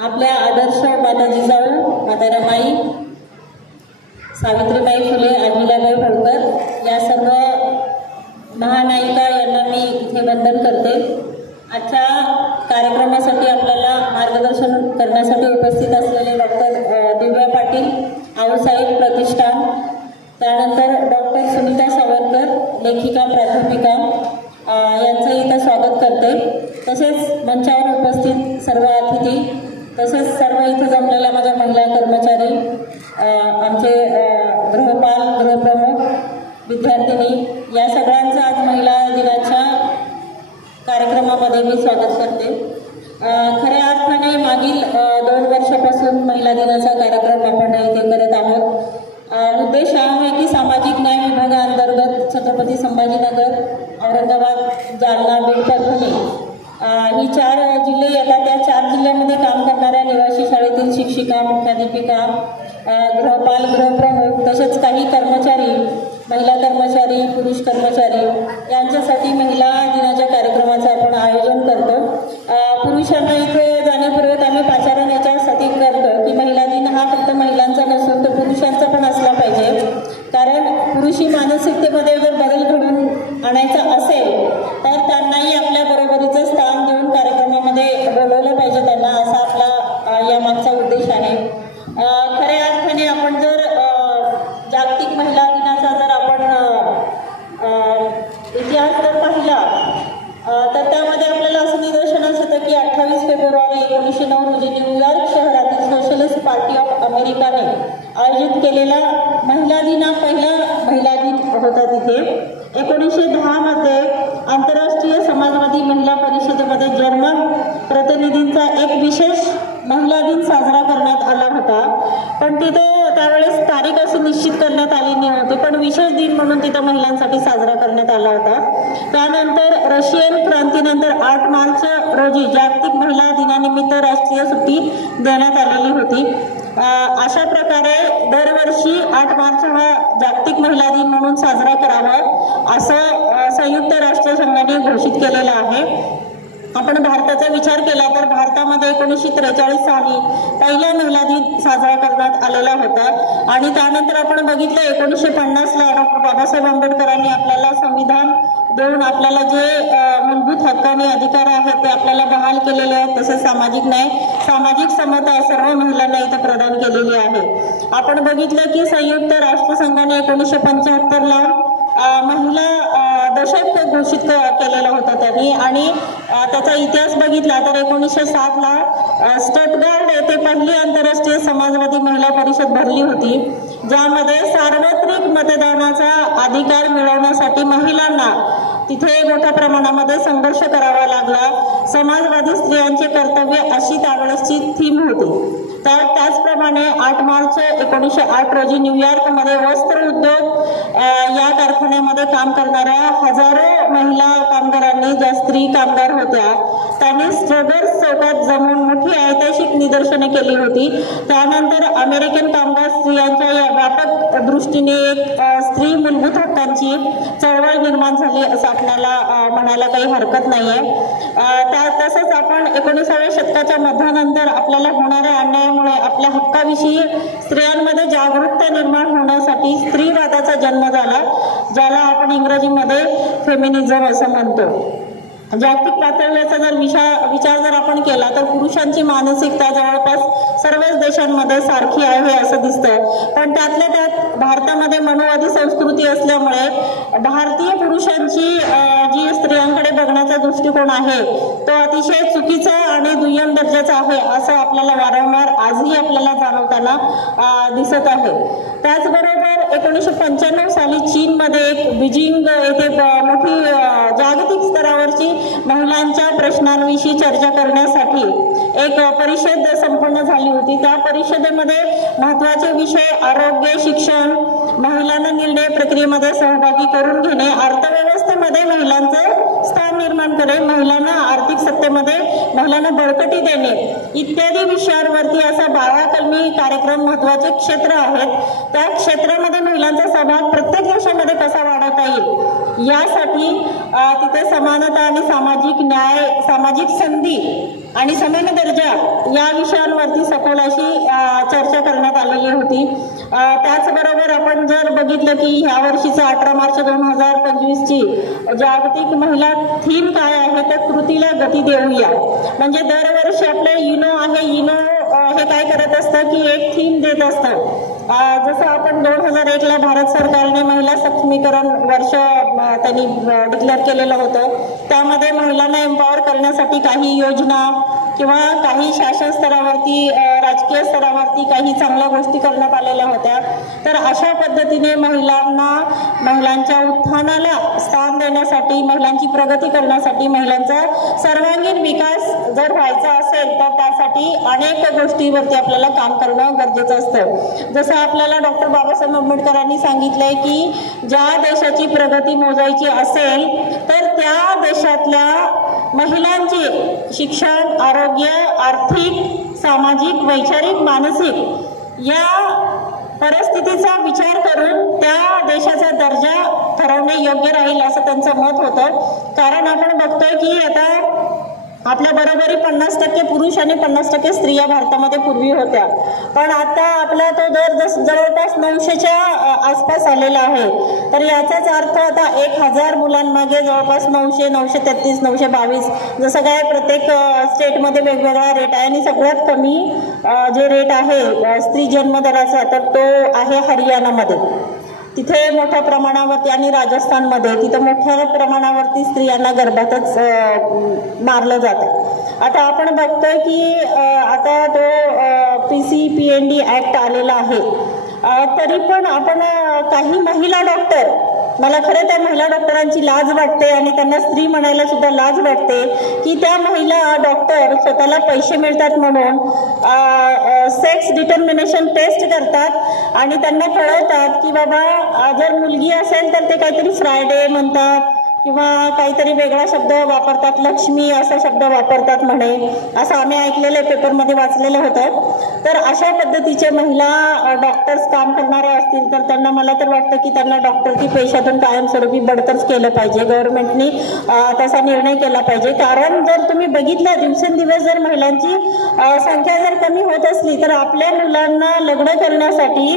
आपल्या आदर्श माता जिजाऊ, माता रमाई, सावित्रीबाई फुले, अहिल्याबाई होळकर या सर्व महानायिका यांना मी इथे वंदन करते। आजच्या कार्यक्रमासाठी आपल्याला मार्गदर्शन करण्यासाठी उपस्थित असलेले डॉक्टर दिव्या पाटील, आऊसाहेब प्रतिष्ठान, त्यानंतर डॉक्टर सुनीता सावरकर, लेखिका प्राध्यापिका, यांचं इथं स्वागत करते। तसेच मंचावर उपस्थित सर्व अतिथी, तसेच सर्व इथे जमलेल्या माझ्या महिला कर्मचारी, आमचे गृहपाल, गृहप्रमुख, विद्यार्थिनी, या सगळ्यांचं आज महिला दिनाच्या कार्यक्रमामध्ये मी स्वागत करते। खऱ्या अर्थाने मागील 2 वर्षापासून महिला दिनाचा कार्यक्रम आपण इथे करत आहोत। उद्देश हा आहे की सामाजिक न्याय विभागाअंतर्गत छत्रपती संभाजीनगर, औरंगाबाद, जालना, बीड, परभणी ही 4 जिल्हे येतात। त्या 4 जिल्ह्यांमध्ये काम करणाऱ्या निवासी शाळेतील शिक्षिका, मुख्याध्यापिका, गृहपाल, गृहप्रमुख, तसेच काही कर्मचारी, महिला कर्मचारी, पुरुष कर्मचारी यांच्यासाठी महिला दिनाच्या कार्यक्रमाचं आपण आयोजन करतो। पुरुषांना इथे जाण्यापूर्वी आम्ही पाचारण याच्यासाठी करतो की महिला दिन हा फक्त महिलांचा नसून तो पुरुषांचा पण असला पाहिजे, कारण पुरुषी मानसिकतेमध्ये जर बदल घडवून आणायचा असेल तर त्यांनाही आपल्या बरोबरीचं स्थान देऊन कार्यक्रमामध्ये बोलवलं पाहिजे त्यांना, असा आपला यामागचा उद्देश आहे। खऱ्या अर्थाने आपण जर जागतिक महिला दिनाचा जर आपण इतिहास जर पाहिला तर त्यामध्ये आपल्याला असं निदर्शनास येतं की 28 फेब्रुवारी 1909 रोजी न्यूयॉर्क शहरातील सोशलिस्ट पार्टी ऑफ अमेरिकाने आयोजित केलेला महिला दिन हा पहिला महिला दिन होता। तिथे 1910 मध्ये आंतरराष्ट्रीय समाजवादी महिला परिषदेमध्ये जर्मन प्रतिनिधींचा एक विशेष महिला दिन साजरा करण्यात आला होता, पण तिथे त्यावेळेस तारीख अशी निश्चित करण्यात आली नव्हती, पण विशेष दिन म्हणून तिथे महिलांसाठी साजरा करण्यात आला होता। त्यानंतर रशियन क्रांतीनंतर 8 मार्च रोजी जागतिक महिला दिनानिमित्त राष्ट्रीय सुट्टी देण्यात आलेली होती। अशा प्रकारे दरवर्षी 8 मार्च हा जागतिक महिला दिन म्हणून साजरा करावा असं संयुक्त राष्ट्रसंघाने घोषित केलेलं आहे। आपण भारताचा विचार केला तर भारतामध्ये 1943 साली पहिला महिला दिन साजरा करण्यात आलेला होता आणि त्यानंतर आपण बघितलं 1950ला डॉक्टर बाबासाहेब आंबेडकरांनी आपल्याला संविधान देऊन आपल्याला जे मूलभूत हक्क आणि अधिकार आहेत ते आपल्याला बहाल केलेले आहेत। तसेच सामाजिक न्याय, सामाजिक समता सर्व महिलांना इथे प्रदान केलेली आहे। आपण बघितलं की संयुक्त राष्ट्रसंघाने 1975ला महिला दशक घोषित केलेला होता त्यांनी, आणि त्याचा इतिहास बघितला तर 1907ला स्टटगार्ड येथे पहिली आंतरराष्ट्रीय समाजवादी महिला परिषद भरली होती, ज्यामध्ये सार्वत्रिक मतदानाचा अधिकार मिळवण्यासाठी महिलांना तिथे मोठ्या प्रमाणामध्ये संघर्ष करावा लागला। समाजवादी स्त्रियांचे कर्तव्य अशी त्यावेळेसची थीम होती। तर त्याचप्रमाणे 8 मार्च 1908 रोजी न्यूयॉर्कमध्ये वस्त्र उद्योग या कारखान्यामध्ये काम करणाऱ्या हजारो महिला कामगारांनी, ज्या स्त्री कामगार होत्या, त्यांनी स्ट्रगर्स चौकात जमून मोठी ऐतिहासिक निदर्शने केली होती। त्यानंतर अमेरिकन कामगार स्त्रियांच्या या व्यापक दृष्टीने एक स्त्री मूलभूत हक्कांची चळवळ निर्माण झाली असं आपल्याला म्हणायला काही हरकत नाहीये। तसंच आपण 19व्या शतकाच्या मध्यानंतर आपल्याला होणाऱ्या अन्यायामुळे आपल्या हक्काविषयी स्त्रियांमध्ये जागरूकता निर्माण होण्यासाठी स्त्रीवादाचा जन्म झाला, ज्याला आपण इंग्रजीमध्ये फेमिनिझम असं म्हणतो। जागतिक पातळीवरचा जर विचार जर आपण केला तर पुरुषांची मानसिकता जवळपास सर्वच देशांमध्ये सारखी आहे असं दिसतं, पण त्यातल्या त्यात भारतामध्ये मनुवादी संस्कृती असल्यामुळे भारतीय पुरुषांची जी स्त्रियांकडे बघण्याचा दृष्टिकोन आहे तो अतिशय चुकीचा आणि दुय्यम दर्जाचा आहे असं आपल्याला वारंवार आजही आपल्याला जाणवताना दिसत आहे। त्याचबरोबर 1995 साली चीनमध्ये एक बीजिंग येथे मोठी जागतिक स्तरावरची महिलांच्या प्रश्नांविषयी चर्चा करण्यासाठी एक परिषद संपन्न झाली होती। त्या परिषदेमध्ये महत्त्वाचे विषय आरोग्य, शिक्षण, महिलांना निर्णय प्रक्रियेमध्ये सहभागी करून घेणे, अर्थव्यवस्थेमध्ये महिलांचं स्थान निर्माण करणे, महिलांना आर्थिक सत्तेमध्ये महिलांना बळकटी देणे इत्यादी विषयांवरती असा 12 कलमी कार्यक्रम महत्त्वाचे क्षेत्र आहेत. त्या क्षेत्रामध्ये महिलांचा सहभाग प्रत्येक देशामध्ये कसा वाढवता येईल यासाठी तिथे समानता आणि सामाजिक न्याय, सामाजिक संधी आणि समान दर्जा या विषयांवरती सखोल अशी चर्चा करण्यात आलेली होती. त्याचबरोबर आपण जर बघितलं की ह्या वर्षीचा 18 मार्च 2025ची जागतिक महिला थीम काय आहे तर कृतीला गती देऊया. म्हणजे दरवर्षी आपलं युनो आहे, युनो हे काय करत असतं की एक थीम देत असतं. जसं आपण 2001ला भारत सरकारने महिला सक्षमीकरण वर्ष त्यांनी डिक्लेअर केलेलं होतं. त्यामध्ये महिलांना एम्पॉवर करण्यासाठी काही योजना किंवा काही शासन स्तरावरती, राजकीय स्तरावरती काही चांगल्या गोष्टी करण्यात आलेल्या होत्या. तर अशा पद्धतीने महिलांच्या उत्थानाला स्थान देण्यासाठी, महिलांची प्रगती करण्यासाठी, महिलांचा सर्वांगीण विकास जर व्हायचा असेल तर त्यासाठी अनेक गोष्टीवरती आपल्याला काम करणं गरजेचं असतं. जसं आपल्याला डॉक्टर बाबासाहेब आंबेडकरांनी सांगितलंय की ज्या देशाची प्रगती मोजायची असेल तर त्या देशातल्या महिलांची शिक्षण, आरोग्य, आर्थिक, सामाजिक, वैचारिक, मानसिक या परिस्थितीचा विचार करून त्या देशाचा दर्जा ठरवणे योग्य राहील असं त्यांचं मत होतं. कारण आपण बघतोय की आता आपल्या बरोबरी 50% पुरुष आणि 50% स्त्रिया भारतामध्ये पूर्वी होत्या, पण आता आपला तो दर जवळपास 900च्या आसपास आलेला आहे. तर याचाच अर्थ आता 1000 मुलांमागे जवळपास 900, 933, 922 जसं काय प्रत्येक स्टेटमध्ये वेगवेगळा रेट आहे. आणि सगळ्यात कमी जे रेट आहे स्त्री जन्मदराचा तर तो आहे हरियाणामध्ये. तिथे मोठ्या प्रमाणावरती आणि राजस्थानमध्ये तिथं मोठ्या प्रमाणावरती स्त्रियांना गर्भातच मारलं जातं. आता आपण बघतोय की आता तो PCPND ॲक्ट आलेला आहे. तरी पण आपण काही महिला डॉक्टर, मला खरं त्या महिला डॉक्टरांची लाज वाटते आणि त्यांना स्त्री म्हणायला सुद्धा लाज वाटते की त्या महिला डॉक्टर स्वतःला पैसे मिळतात म्हणून सेक्स डिटर्मिनेशन टेस्ट करतात आणि त्यांना कळवतात की बाबा जर मुलगी असेल तर ते काहीतरी फ्रायडे म्हणतात किंवा काहीतरी वेगळा शब्द वापरतात, लक्ष्मी असा शब्द वापरतात म्हणे, असं आम्ही ऐकलेलं पेपरमध्ये वाचलेलं होतं. तर अशा पद्धतीचे महिला डॉक्टर्स काम करणारे असतील तर त्यांना, मला तर वाटतं की त्यांना डॉक्टरची पेशातून कायमस्वरूपी बडतर्फ केलं पाहिजे. गव्हर्नमेंटनी तसा निर्णय केला पाहिजे. कारण जर तुम्ही बघितलं दिवसेंदिवस जर महिलांची संख्या जर कमी होत असली तर आपल्या मुलांना लग्न करण्यासाठी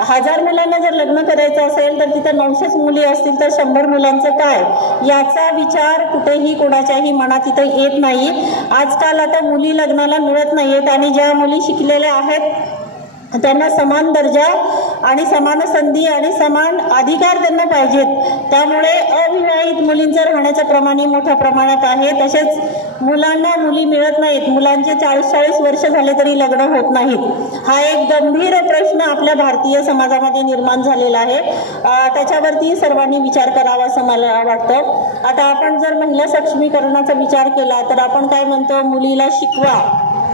1000 मुलांना जर लग्न करायचं असेल तर तिथं 900 मुली असतील तर 100 मुलांचं काय, याचा विचार कुठेही कोणाच्याही मनात इथं येत नाही. आजकाल आता मुली लग्नाला मिळत नाहीयेत आणि ज्या मुली शिकलेल्या आहेत त्यांना समान दर्जा आणि समान संधी आणि समान अधिकार त्यांना पाहिजेत. त्यामुळे अविवाहित मुलींचं राहण्याचं प्रमाणही मोठ्या प्रमाणात आहे. तसेच मुलांना मुली मिळत नाहीत. मुलांचे 40-40 वर्ष झाले तरी लग्न होत नाहीत. हा एक गंभीर प्रश्न आपल्या भारतीय समाजामध्ये निर्माण झालेला आहे. त्याच्यावरती सर्वांनी विचार करावा असं मला वाटतं. आता आपण जर महिला सक्षमीकरणाचा विचार केला तर आपण काय म्हणतो, मुलीला शिकवा.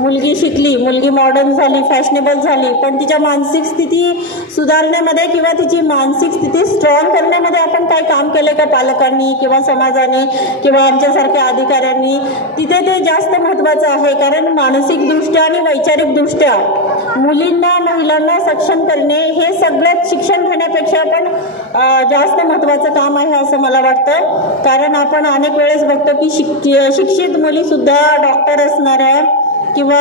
मुलगी शिकली, मुलगी मॉडर्न झाली, फॅशनेबल झाली, पण तिच्या मानसिक स्थिती सुधारण्यामध्ये किंवा तिची मानसिक स्थिती स्ट्रॉंग करण्यामध्ये आपण काय काम केलं का पालकांनी किंवा समाजाने किंवा आमच्यासारख्या अधिकाऱ्यांनी? तिथे ते जास्त महत्त्वाचं आहे. कारण मानसिकदृष्ट्या आणि वैचारिकदृष्ट्या मुलींना, महिलांना सक्षम करणे हे सगळ्यात शिक्षण घेण्यापेक्षा पण जास्त महत्त्वाचं काम आहे असं मला वाटतं. कारण आपण अनेक वेळेस बघतो की शिक्षित मुलीसुद्धा डॉक्टर असणाऱ्या किंवा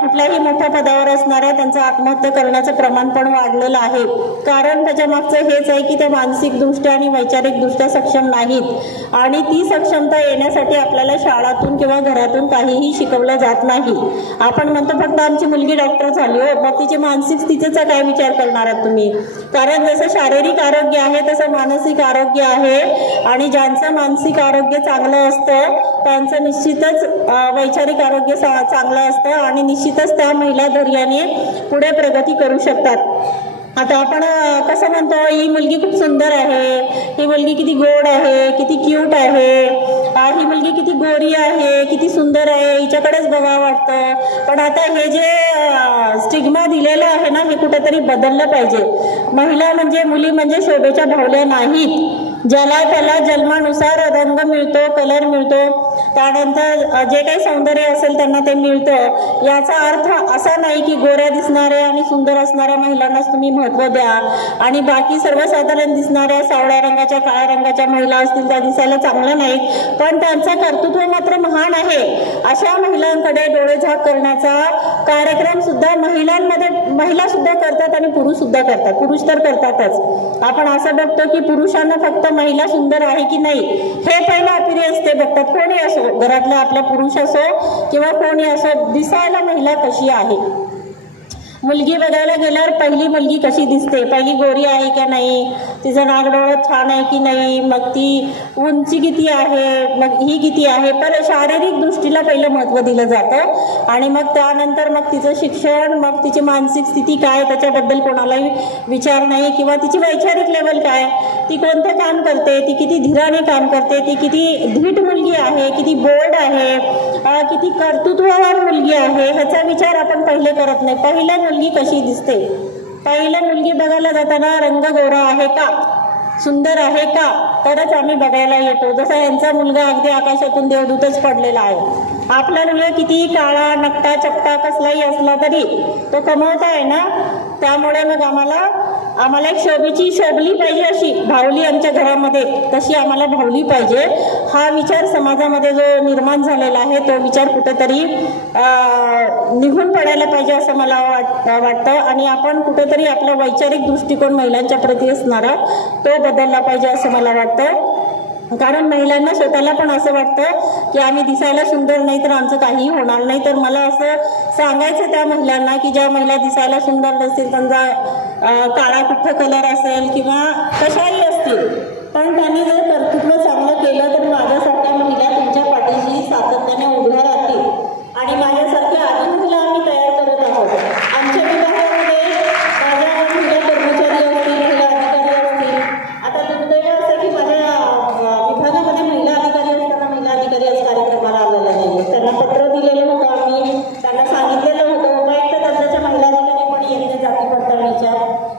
कुठल्याही मोठ्या पदावर असणाऱ्या त्यांचं आत्महत्या करण्याचं प्रमाण पण वाढलेलं आहे. कारण त्याच्या मागचं हेच आहे की ते मानसिकदृष्ट्या आणि वैचारिकदृष्ट्या सक्षम नाहीत आणि ती सक्षमता येण्यासाठी आपल्याला शाळातून किंवा घरातून काहीही शिकवलं जात नाही. आपण म्हणतो फक्त आमची मुलगी डॉक्टर झाली हो, मग तिची मानसिक स्थितीचा काय विचार करणार आहात तुम्ही? कारण जसं शारीरिक आरोग्य आहे तसं मानसिक आरोग्य आहे आणि ज्यांचं मानसिक आरोग्य चांगलं असतं त्यांचं निश्चितच वैचारिक आरोग्य चांगलं असतं आणि निश्चितच त्या महिला धैर्याने पुढे प्रगती करू शकतात. आता आपण कसं म्हणतो, ही मुलगी खूप सुंदर आहे, ही मुलगी किती गोड आहे, किती क्यूट आहे, ही मुलगी किती गोरी आहे, किती सुंदर आहे, हिच्याकडेच बघावं वाटतं. पण आता हे जे स्टिग्मा दिलेलं आहे ना, हे कुठेतरी बदललं पाहिजे. महिला म्हणजे, मुली म्हणजे शोभेच्या भावल्या नाहीत. ज्याला त्याला जन्मानुसार रंग मिळतो, कलर मिळतो. त्यानंतर जे काही सौंदर्य असेल त्यांना ते मिळतं। याचा अर्थ असा नाही की गोऱ्या दिसणाऱ्या आणि सुंदर असणाऱ्या महिलांनाच तुम्ही महत्त्व द्या आणि बाकी सर्वसाधारण दिसणाऱ्या सावळ्या रंगाच्या काळ्या रंगाच्या महिला असतील त्या दिसायला चांगल्या नाहीत, पण त्यांचं कर्तृत्व मात्र महान आहे। अशा महिलांकडे डोळेझाक करण्याचा कार्यक्रम सुद्धा महिला सुद्धा करतात आणि पुरुष सुद्धा करतात। पुरुष तर करतातच। आपण असं बघतो की पुरुषांना फक्त महिला सुंदर आहे की नाही हे पहिलं अपीयन्स ते बघतात। कोणी असो, घरातला आपला पुरुष असो किंवा कोणी असो, दिसायला महिला कशी आहे। मुलगी बघायला गेल्यावर पहिली मुलगी कशी दिसते, पहिली गोरी आहे का नाही, तिचं नागडोळं छान आहे की नाही, मग ती उंची किती आहे, मग ही किती आहे, पण शारीरिक दृष्टीला पहिलं महत्त्व दिलं जातं आणि मग त्यानंतर मग तिचं शिक्षण, मग तिची मानसिक स्थिती काय त्याच्याबद्दल कोणालाही विचार नाही किंवा तिची वैचारिक लेवल काय, ती कोणतं काम करते, ती किती धीराने काम करते, ती किती धीट मुलगी आहे, किती बोल्ड आहे, किती कर्तृत्ववान मुलगी आहे, ह्याचा विचार आपण पहिले करत नाही। पहिल्या मुलगी कशी दिसते, पहिल्या मुलगी बघायला जाताना रंग गोरा आहे का, सुंदर आहे का, तरच आम्ही बघायला येतो। जसा यांचा मुलगा अगदी आकाशातून देवदूतच पडलेला आहे। आपला मुलगा कितीही काळा नकटा चपटा कसलाही असला तरी तो कमवता आहे ना, त्यामुळे मग आम्हाला एक शोभली पाहिजे, अशी भावली आमच्या घरामध्ये तशी आम्हाला भावली पाहिजे। हा विचार समाजामध्ये जो निर्माण झालेला आहे तो विचार कुठेतरी निघून पडायला पाहिजे असं मला वाटतं आणि आपण कुठेतरी आपला वैचारिक दृष्टिकोन महिलांच्या प्रती असणारा तो बदलला पाहिजे असं मला वाटतं। कारण महिलांना स्वतःला पण असं वाटतं की आम्ही दिसायला सुंदर नाही तर आमचं काहीही होणार नाही। तर मला असं सांगायचं त्या महिलांना की ज्या महिला दिसायला सुंदर नसतील, त्यांचा काळा कुठं कलर असेल किंवा कशाही असतील, पण त्यांनी जर कर्तृत्व चांगलं केलं तर माझ्यासारख्या महिला तुमच्या पाठीशी सातत्याने उभ्या राहतील आणि माझ्यासारख्या अजून महिला आम्ही तयार करत आहोत। आमच्या विभागामध्ये माझ्या महिला कर्मचारी असतील, महिला अधिकारी असतील। आता दुर्दैव असं की माझ्या विभागामध्ये महिला अधिकारी असताना महिला अधिकारी आज कार्यक्रमाला आलेला नाही। त्यांना पत्र दिलेलं होतं, आम्ही त्यांना सांगितलेलं होतं। उपायुक्त दर्जाच्या महिला अधिकारी पण येते जाती पडताळणीच्या,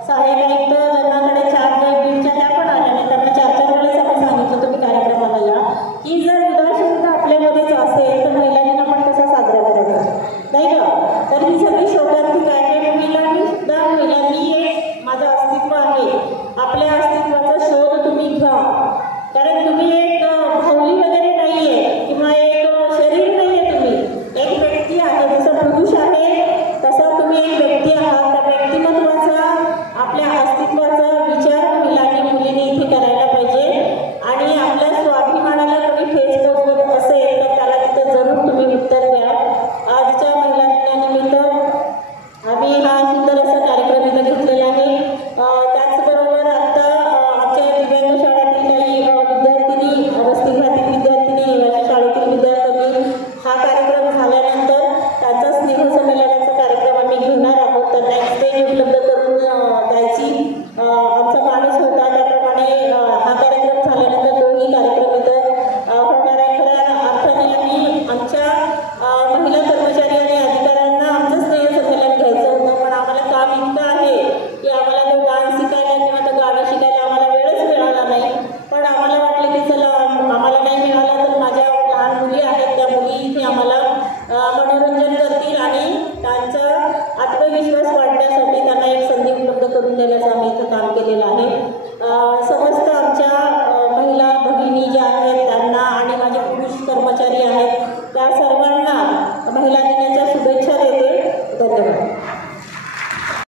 सहाय्यक आयुक्त ज्यांनाकडे 4 बीडच्या त्या पण आल्या नाही, त्यांना 4 वेळेस आपण सांगितलं तुम्ही कार्यक्रमाला या, की जर उदासीनता आपल्यामध्येच असेल तर महिला दिन आपण कसा साजरा करायचा नाही का। तर ही सगळी शोकांतिक आहे। महिलांनी सुद्धा महिलांनी एक माझं अस्तित्व आहे, आपल्या अस्तित्वाचा शोध तुम्ही घ्या। कारण तुम्ही एक भावली वगैरे नाहीये किंवा एक शरीर नाहीये, तुम्ही एक व्यक्ती आहे। जसं पुरुष आहे तसा तुम्ही एक व्यक्ती आहात। त्या व्यक्तिमत्वाचा आपल्या अस्तित्वाचा विचार महिलांनी मुलींनी इथे करायला पाहिजे आणि आपल्या स्वाभिमानाला कोणी ठेच पोचवत असेल तर त्याला तिथं जरूर तुम्ही उत्तर द्या। आजच्या महिला दिनानिमित्त आम्ही हा सुंदर असा कार्यक्रम इथं घेतलेला आहे। त्याचबरोबर आता आमच्या दिव्यांग शाळेतील काही विद्यार्थिनी, वसतिगृहातील विद्यार्थिनी, शाळेतील विद्यार्थ्यांनी हा कार्यक्रम झाल्यानंतर त्यांचा स्नेहसंमेलनाचा कार्यक्रम आम्ही घेणार आहोत। तर नेक्स्ट स्टेज उपलब्ध करून द्यायची आमचा माणूस होता, त्याप्रमाणे हा कार्यक्रम झाल्यानंतर दोन्ही कार्यक्रम इथं होणार आहे। खऱ्या अर्थाने आम्ही आमच्या महिला कर्मचारी आणि अधिकाऱ्यांना आमचं स्नेहसंमेलन घ्यायचं होतं, पण आम्हाला काम इतकं आहे की आम्हाला तो डान्स शिकायला किंवा तो गाणं शिकायला आम्हाला वेळच मिळाला नाही। पण आम्हाला वाटलं की चला आम्हाला नाही मिळाला तर माझ्या लहान मुली आहेत, त्या मुली इथे आम्हाला मनोरंजन करतील आणि त्यांचा आत्मविश्वास वाढण्यासाठी त्यांना एक संधी उपलब्ध करून देण्याचं आम्ही इथं काम केलेलं आहे। समस्त आमच्या